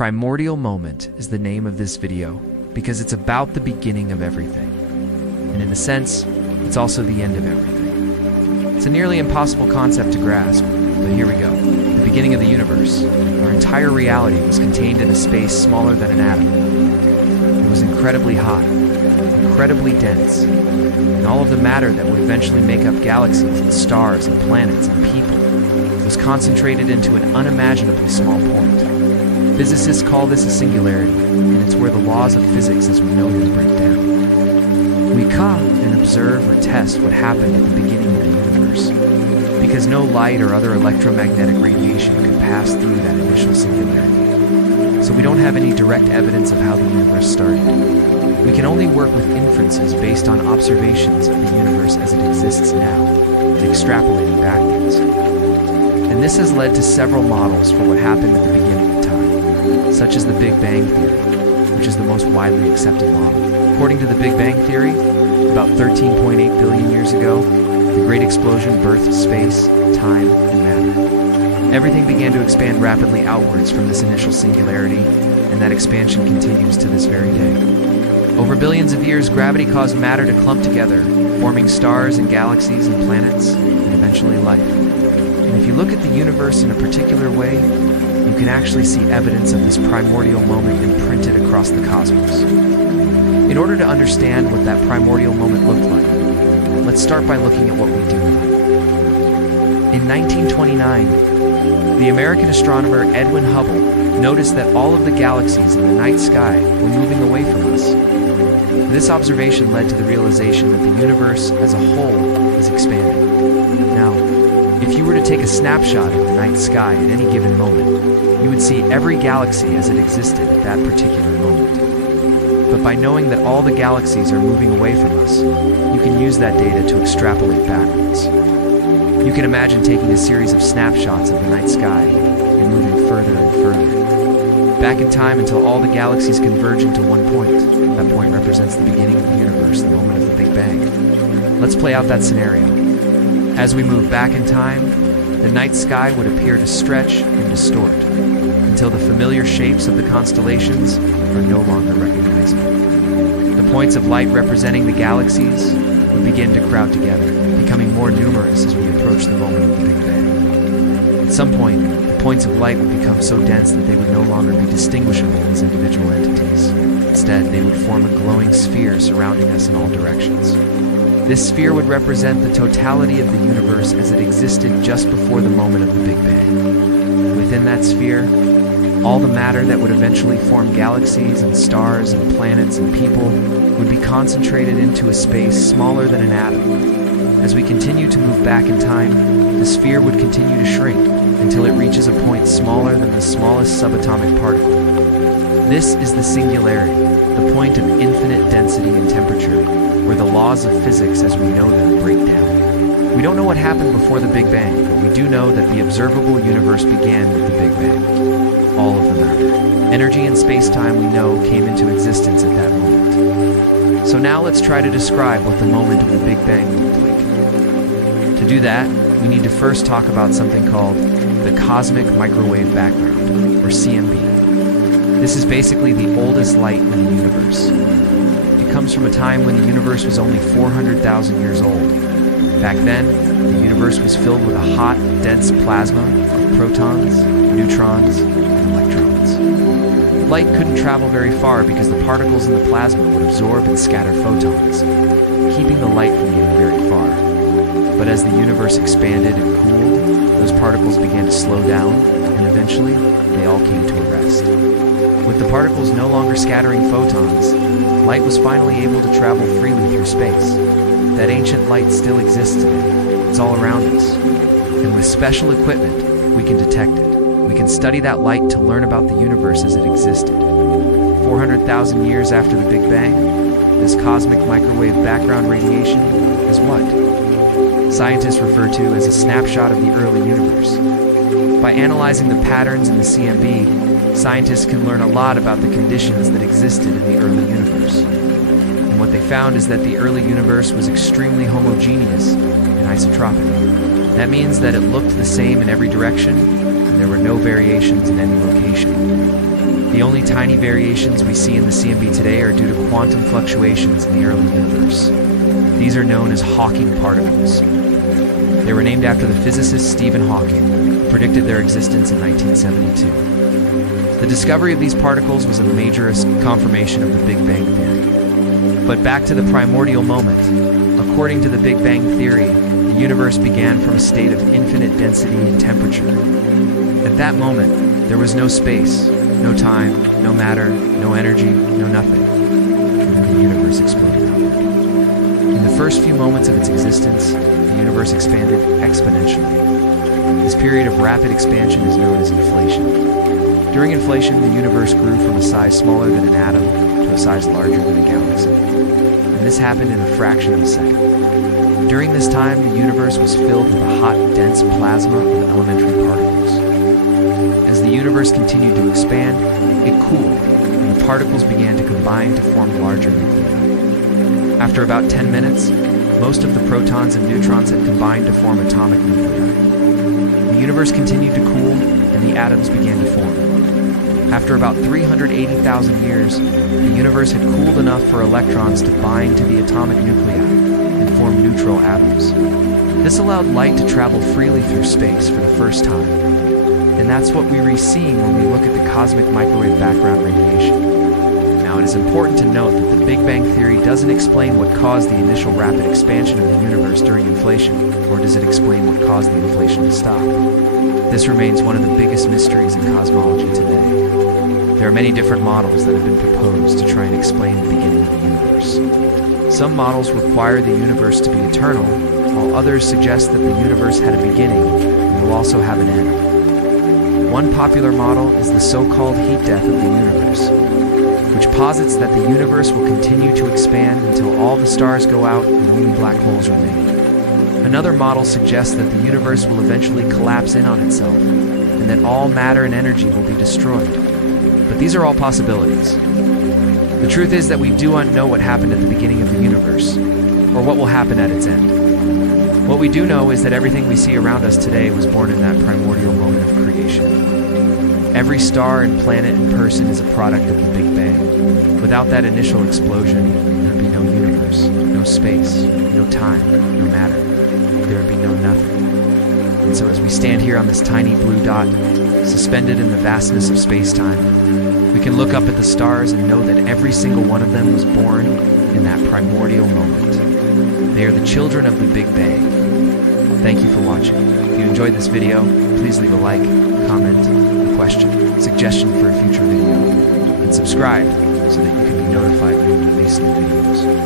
Primordial moment is the name of this video because it's about the beginning of everything. And in a sense, it's also the end of everything. It's a nearly impossible concept to grasp, but here we go. The beginning of the universe. Our entire reality was contained in a space smaller than an atom. It was incredibly hot, incredibly dense, and all of the matter that would eventually make up galaxies and stars and planets and people was concentrated into an unimaginably small point. Physicists call this a singularity, and it's where the laws of physics as we know them break down. We come and observe or test what happened at the beginning of the universe, because no light or other electromagnetic radiation could pass through that initial singularity. So we don't have any direct evidence of how the universe started. We can only work with inferences based on observations of the universe as it exists now, and extrapolating backwards. And this has led to several models for what happened at the beginning of time, such as the Big Bang Theory, which is the most widely accepted model. According to the Big Bang Theory, about 13.8 billion years ago, the Great Explosion birthed space, time, and matter. Everything began to expand rapidly outwards from this initial singularity, and that expansion continues to this very day. Over billions of years, gravity caused matter to clump together, forming stars and galaxies and planets, and eventually life. And if you look at the universe in a particular way, you can actually see evidence of this primordial moment imprinted across the cosmos. In order to understand what that primordial moment looked like, let's start by looking at what we do know. In 1929, the American astronomer Edwin Hubble noticed that all of the galaxies in the night sky were moving away from us. This observation led to the realization that the universe as a whole is expanding. Now, if you were to take a snapshot of the night sky at any given moment, you would see every galaxy as it existed at that particular moment. But by knowing that all the galaxies are moving away from us, you can use that data to extrapolate backwards. You can imagine taking a series of snapshots of the night sky and moving further and further, back in time until all the galaxies converge into one point. That point represents the beginning of the universe, the moment of the Big Bang. Let's play out that scenario. As we move back in time, the night sky would appear to stretch and distort until the familiar shapes of the constellations are no longer recognizable. The points of light representing the galaxies would begin to crowd together, becoming more numerous as we approach the moment of the Big Bang. At some point, the points of light would become so dense that they would no longer be distinguishable as individual entities. Instead, they would form a glowing sphere surrounding us in all directions. This sphere would represent the totality of the universe as it existed just before the moment of the Big Bang. Within that sphere, all the matter that would eventually form galaxies and stars and planets and people would be concentrated into a space smaller than an atom. As we continue to move back in time, the sphere would continue to shrink until it reaches a point smaller than the smallest subatomic particle. This is the singularity, the point of infinite density and temperature, where the laws of physics as we know them break down. We don't know what happened before the Big Bang, but we do know that the observable universe began with the Big Bang. All of the matter. Energy and space-time we know came into existence at that moment. So now let's try to describe what the moment of the Big Bang looked like. To do that, we need to first talk about something called the cosmic microwave background, or CMB. This is basically the oldest light in the universe. It comes from a time when the universe was only 400,000 years old. Back then, the universe was filled with a hot, dense plasma of protons, neutrons, and electrons. Light couldn't travel very far because the particles in the plasma would absorb and scatter photons, keeping the light from getting very far. But as the universe expanded and cooled, those particles began to slow down, and eventually, they all came to a rest. With the particles no longer scattering photons, light was finally able to travel freely through space. That ancient light still exists today. It's all around us. And with special equipment, we can detect it. We can study that light to learn about the universe as it existed. 400,000 years after the Big Bang, this cosmic microwave background radiation is what scientists refer to as a snapshot of the early universe. By analyzing the patterns in the CMB, scientists can learn a lot about the conditions that existed in the early universe. And what they found is that the early universe was extremely homogeneous and isotropic. That means that it looked the same in every direction, and there were no variations in any location. The only tiny variations we see in the CMB today are due to quantum fluctuations in the early universe. These are known as Hawking particles. They were named after the physicist Stephen Hawking, who predicted their existence in 1972. The discovery of these particles was a major confirmation of the Big Bang Theory. But back to the primordial moment. According to the Big Bang Theory, the universe began from a state of infinite density and temperature. At that moment, there was no space, no time, no matter, no energy, no nothing. And then the universe exploded outward. In the first few moments of its existence, the universe expanded exponentially. This period of rapid expansion is known as inflation. During inflation, the universe grew from a size smaller than an atom to a size larger than a galaxy. And this happened in a fraction of a second. During this time, the universe was filled with a hot, dense plasma of elementary particles. As the universe continued to expand, it cooled, and the particles began to combine to form larger nuclei. After about 10 minutes, most of the protons and neutrons had combined to form atomic nuclei. The universe continued to cool, and the atoms began to form. After about 380,000 years, the universe had cooled enough for electrons to bind to the atomic nuclei and form neutral atoms. This allowed light to travel freely through space for the first time. And that's what we're seeing when we look at the cosmic microwave background radiation. Now, it is important to note that the Big Bang Theory doesn't explain what caused the initial rapid expansion of the universe during inflation, or does it explain what caused the inflation to stop. This remains one of the biggest mysteries in cosmology today. There are many different models that have been proposed to try and explain the beginning of the universe. Some models require the universe to be eternal, while others suggest that the universe had a beginning and will also have an end. One popular model is the so-called heat death of the universe, which posits that the universe will continue to expand until all the stars go out and only black holes remain. Another model suggests that the universe will eventually collapse in on itself, and that all matter and energy will be destroyed. But these are all possibilities. The truth is that we do not know what happened at the beginning of the universe, or what will happen at its end. What we do know is that everything we see around us today was born in that primordial moment of creation. Every star and planet and person is a product of the Big Bang. Without that initial explosion, there would be no universe, no space, no time, no matter. There would be no nothing. And so as we stand here on this tiny blue dot, suspended in the vastness of space-time, we can look up at the stars and know that every single one of them was born in that primordial moment. They are the children of the Big Bang. Thank you for watching. If you enjoyed this video, please leave a like, comment, a question, suggestion for a future video, and subscribe so that you can be notified when we release new videos.